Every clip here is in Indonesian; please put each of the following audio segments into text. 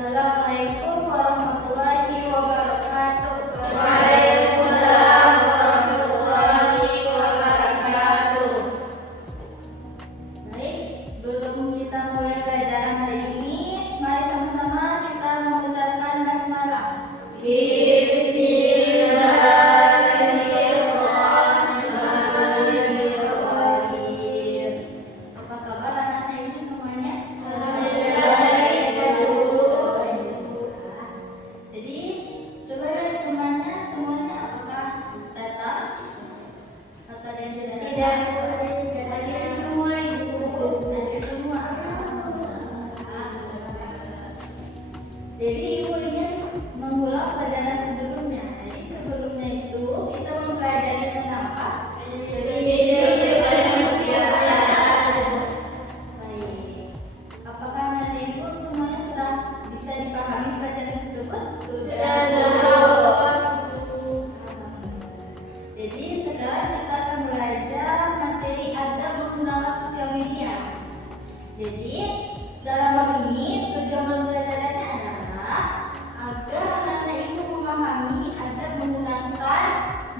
Assalamualaikum warahmatullahi wabarakatuh. Waalaikumsalam warahmatullahi wabarakatuh. Baik, sebelum kita mulai pelajaran hari ini, mari sama-sama kita mengucapkan basmalah. Bismillahirrahmanirrahim. Apa kabar anak-anak ibu semuanya? Jadi, coba lihat temannya semuanya apakah datang atau ada yang tidak datang? Ada semua ibu. Ada semua. Jadi ibu ingin mengulang pelajaran sebelumnya. Jadi sebelumnya itu kita mempelajari tentang apa? Baik. Apakah anak ibu semuanya sudah bisa dipahami pelajaran tersebut? Jadi sekarang kita akan belajar materi adab menggunakan sosial media. Jadi dalam bab ini tujuan pembelajarannya adalah agar anak-anak ibu memahami adab menggunakan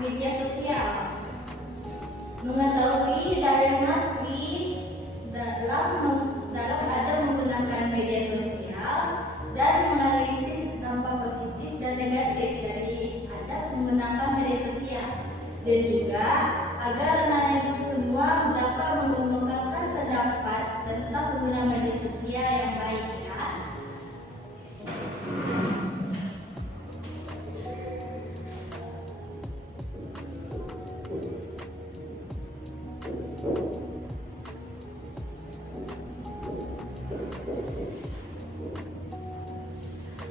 media sosial, mengetahui dialek dalam adab menggunakan media sosial, dan menganalisis dampak positif dan negatif dari adab menggunakan media sosial, dan juga agar anak-anak ibu semua dapat mengemukakan pendapat tentang penggunaan media sosial yang baik ya.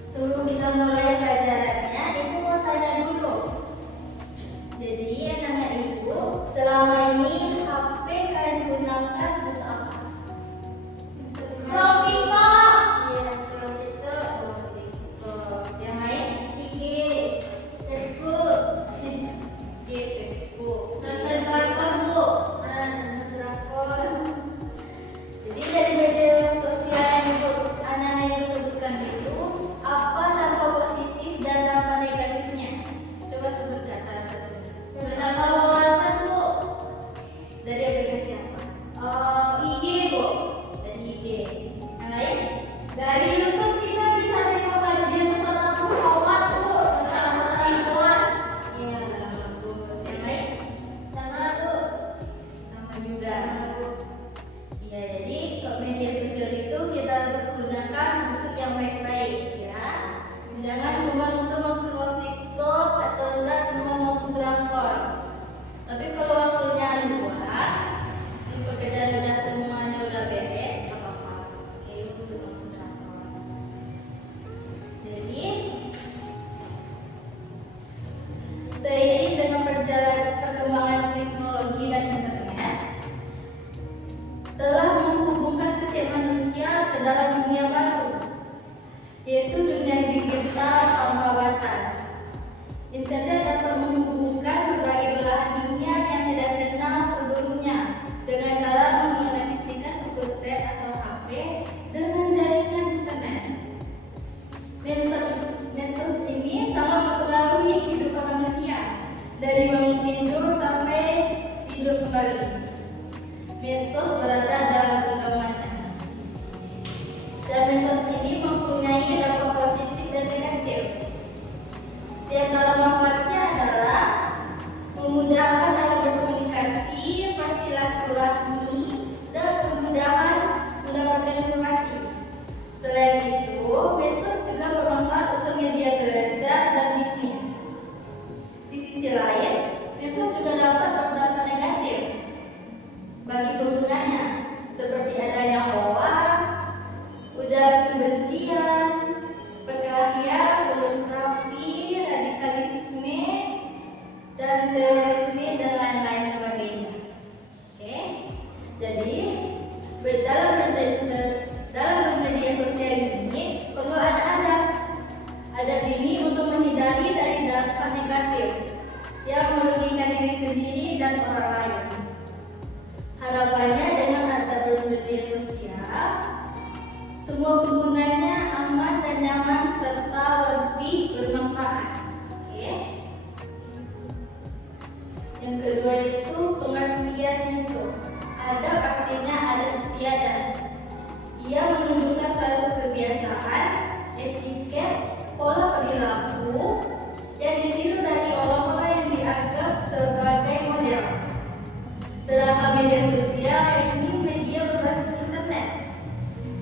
Sebelum kita mulai pelajarannya, ibu mau tanya dulu. Jadi anak-anak ibu, selama ini HP kalian gunakan untuk apa? Scrolling, Pak. Iya, scroll itu. Oh, TikTok. Yang lain? IG, Facebook, Di Facebook. nonton drakor, Bu. Nonton drakor. Jadi dari media sosial yang anak-anak ibu sebutkan itu, apa dampak positif Selain itu, medsos juga bermanfaat untuk media belajar dan bisnis. Di sisi lain, medsos juga dapat berdampak negatif bagi penggunanya, seperti adanya hoax, ujaran kebencian, perkelahian, pornografi, radikalisme, dan terorisme, dan lain-lain sebagainya. Oke, jadi dalam bermedia sosial ini perlu ada adab ini untuk menghindari dari dampak negatif yang merugikan diri sendiri dan orang lain. Harapannya dengan adab bermedia sosial, semua penggunanya aman dan nyaman serta lebih bermanfaat. Oke. Yang kedua itu pengertian itu. Adab artinya adat istiadat. Ia menunjukkan suatu kebiasaan, etiket, pola perilaku yang ditiru dari orang-orang yang dianggap sebagai model. Sedangkan media sosial yakni media berbasis internet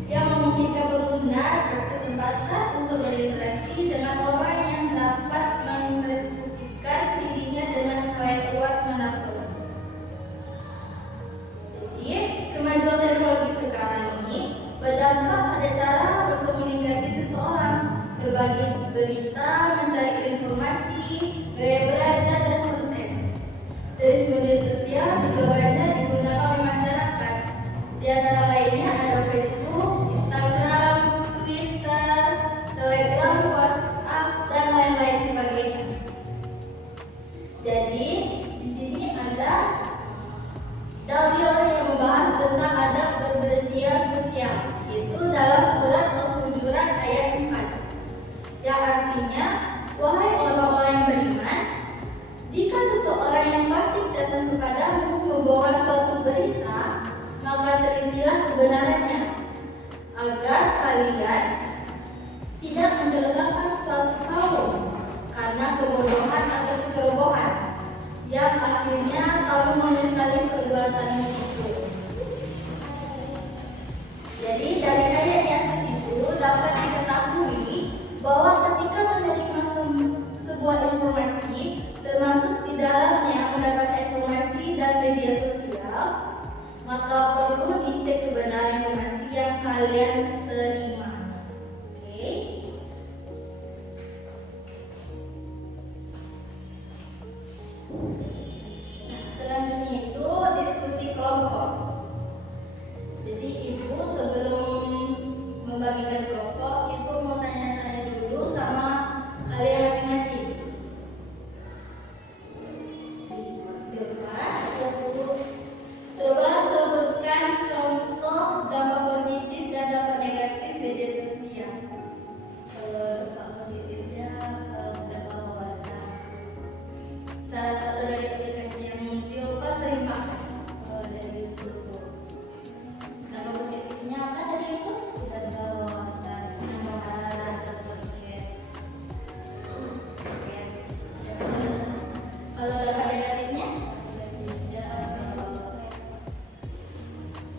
yang memungkinkan pengguna berkesempatan untuk berinteraksi dengan orang yang dapat mengekspresikan dirinya dengan halayak luas manapun. Jadi, kemajuan teknologi sekarang ini berdampak pada cara berkomunikasi seseorang, berbagi berita, mencari informasi, gaya belajar, dan konten. Dari media sosial juga banyak digunakan oleh masyarakat. Di antara lainnya ada Facebook, Instagram, Twitter, Telegram, WhatsApp, dan lain-lain sebagainya. Jadi di sini ada dalil yang membahas tentang adab bermedia sosial, yaitu dalam surat Al-Hujurat ayat 4, yang artinya, wahai orang-orang yang beriman, jika seseorang yang fasik datang kepadamu membawa suatu berita, maka terintilah kebenarannya, agar kalian tidak mencelakakan suatu kaum karena kebodohan atau kecerobohan, yang akhirnya kamu menyesali perbuatanmu itu. Jadi dari ayat di atas itu dapat diketahui bahwa ketika menerima sebuah informasi, termasuk di dalamnya mendapatkan informasi dan media sosial, maka perlu dicek kebenaran informasi yang kalian terima. Oke. Selanjutnya itu diskusi kelompok. Jadi ibu sebelum membagikan kelompok, ibu mau tanya-tanya dulu sama kalian masing-masing. Coba sebutkan contoh dampak positif dan dampak negatif media sosial. Dampak positifnya mendapat wawasan. Salah satu dari aplikasi yang Zilpa sering pakai Dari YouTube. dampak positifnya apa dari itu? Kita tahu wawasan. Podcast. Yes. Terus kalau dampak negatifnya? Negatifnya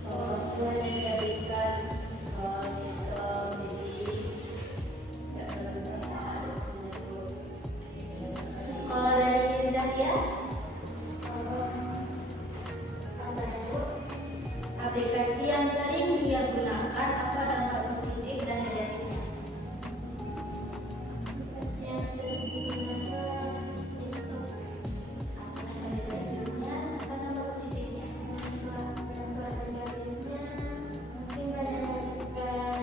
waktu dihabiskan scroll TikTok, jadi nggak bermanfaat. Kalau dari Zakia, Apa itu? aplikasi yang sering dia gunakan, apa dampak positif dan negatifnya? Yang sering digunakan TikTok. Apa negatifnya, apa dampak positifnya? Dampak negatifnya mungkin banyak menghabiskan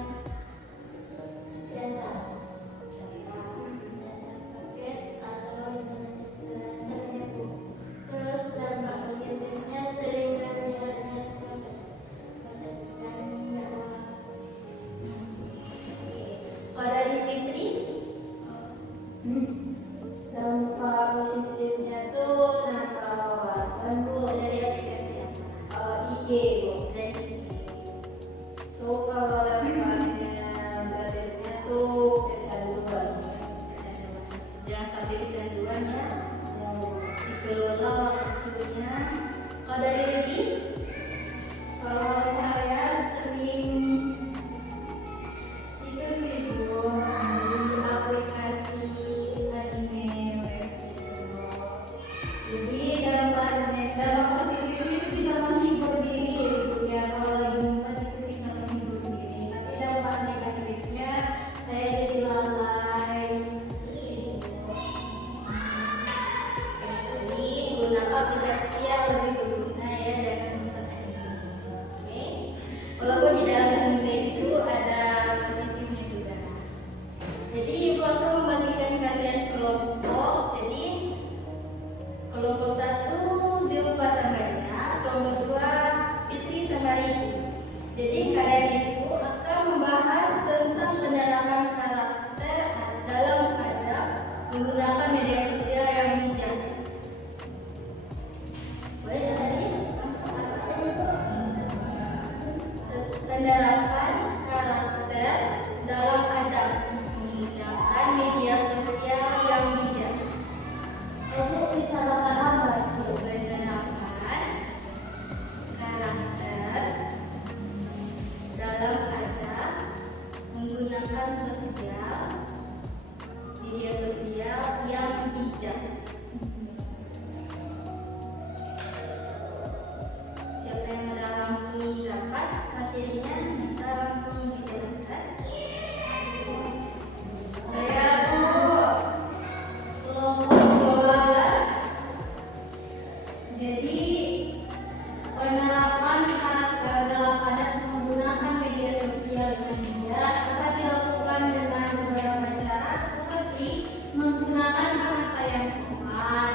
data. Paket atau internet bu. Terus dampak positifnya sering menjalankan batas kami dakwah. Kalau dari Fitri, Dampak positifnya tuh nambah wawasan bu. dari aplikasi apa? IG bu. Dari Tuh kalau dampaknya negatifnya tuh kecanduan. jangan sampai kecanduan ya, Yang dikelola waktunya. Kalau dari Regi, kalau saya sering menggunakan media sosial yang bijak. Siapa yang sudah langsung dapat materinya bisa langsung dijelaskan. Saya kelompok kelola. Jadi penerapan dalam padat menggunakan media sosial dengan bijak dapat dilakukan dengan beberapa cara seperti menggunakan bahasa yang sopan,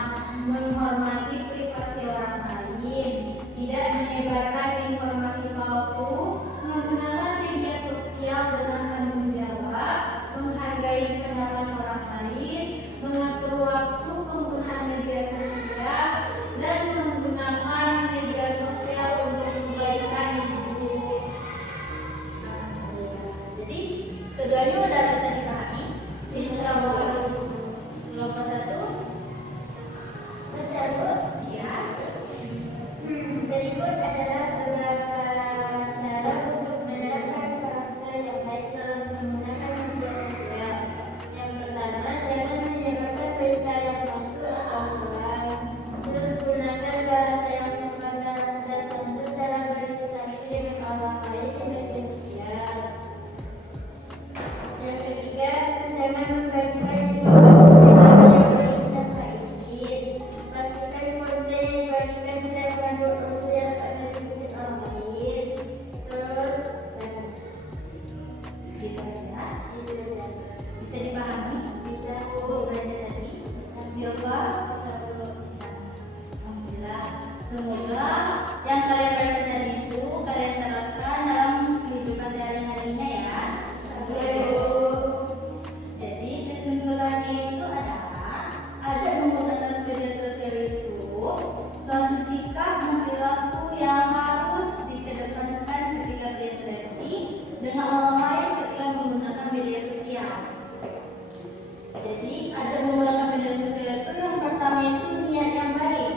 menghormati privasi orang lain, tidak menyebarkan informasi palsu, menggunakan media sosial dengan tanggung jawab, menghargai pendapat orang lain, mengatur waktu penggunaan media sosial, dan menggunakan media sosial untuk kebaikan hidup. Jadi keduanya udah bisa dipahami. Insya Allah. Kelompok 1 Mencakup. ya. Berikut adalah beberapa cara untuk menerapkan karakter yang baik dalam menggunakan media sosial. Yang pertama, jangan menyebarkan berita yang palsu atau hoax. Terus gunakan bahasa yang sopan dan santun dalam berinteraksi dengan orang lain di media sosial. Yang ketiga, jangan membagikan informasi pribadi yang lain dan tak izin. Pastikan konten yang dibagikan tidak mengandung unsur yang dapat merugikan orang lain. Terus, Gitu aja. itu saja. Bisa dipahami? Bisa. Bu baca tadi? Bisa. Zilfa? Bisa Bu? Bisa. Alhamdulillah. Semoga yang kalian baca tadi itu kalian terapkan dalam kehidupan sehari-harinya ya. Jadi kesimpulannya itu adalah ada menggunakan media sosial itu suatu sikap dan perilaku yang harus dikedepankan ketika berinteraksi dengan orang lain ketika menggunakan media sosial. Jadi ada menggunakan media sosial itu yang pertama itu niat yang baik,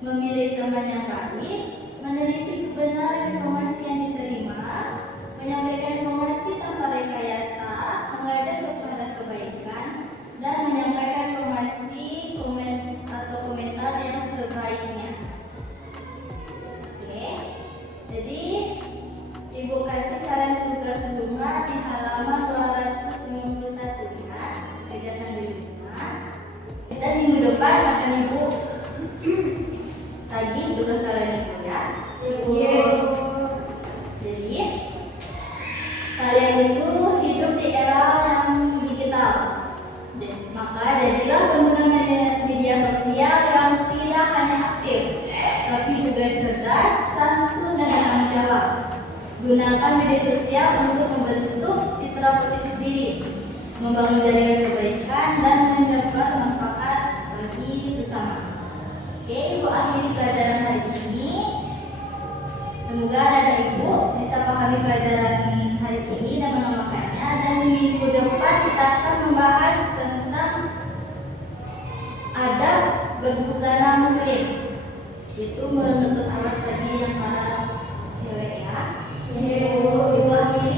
memilih teman yang baik, meneliti kebenaran informasi yang diterima, menyampaikan informasi tanpa rekayasa, mengajak kepada kebaikan, dan menyampaikan informasi komentar yang sebaiknya. Oke, jadi Ibu kasih kalian tugas rumah di halaman 291 ya, kerjakan di rumah. Dan minggu depan akan Ibu tagih tugas kalian itu ya. Jadi kalian itu hidup di era yang digital. Maka jadilah pengguna media sosial yang tidak hanya aktif, tapi juga cerdas, santun, dan bertanggung jawab. Gunakan media sosial untuk membentuk citra positif diri, membangun jaringan kebaikan, dan mendapat manfaat bagi sesama. Oke, Ibu akhiri pelajaran hari ini. Semoga anak Ibu bisa pahami pelajaran hari ini dan mengamalkannya. Dan minggu depan kita akan membahas tentang adab berbusana muslim. Itu menutup aurat tadi yang para cewek ya. Ibu akhiri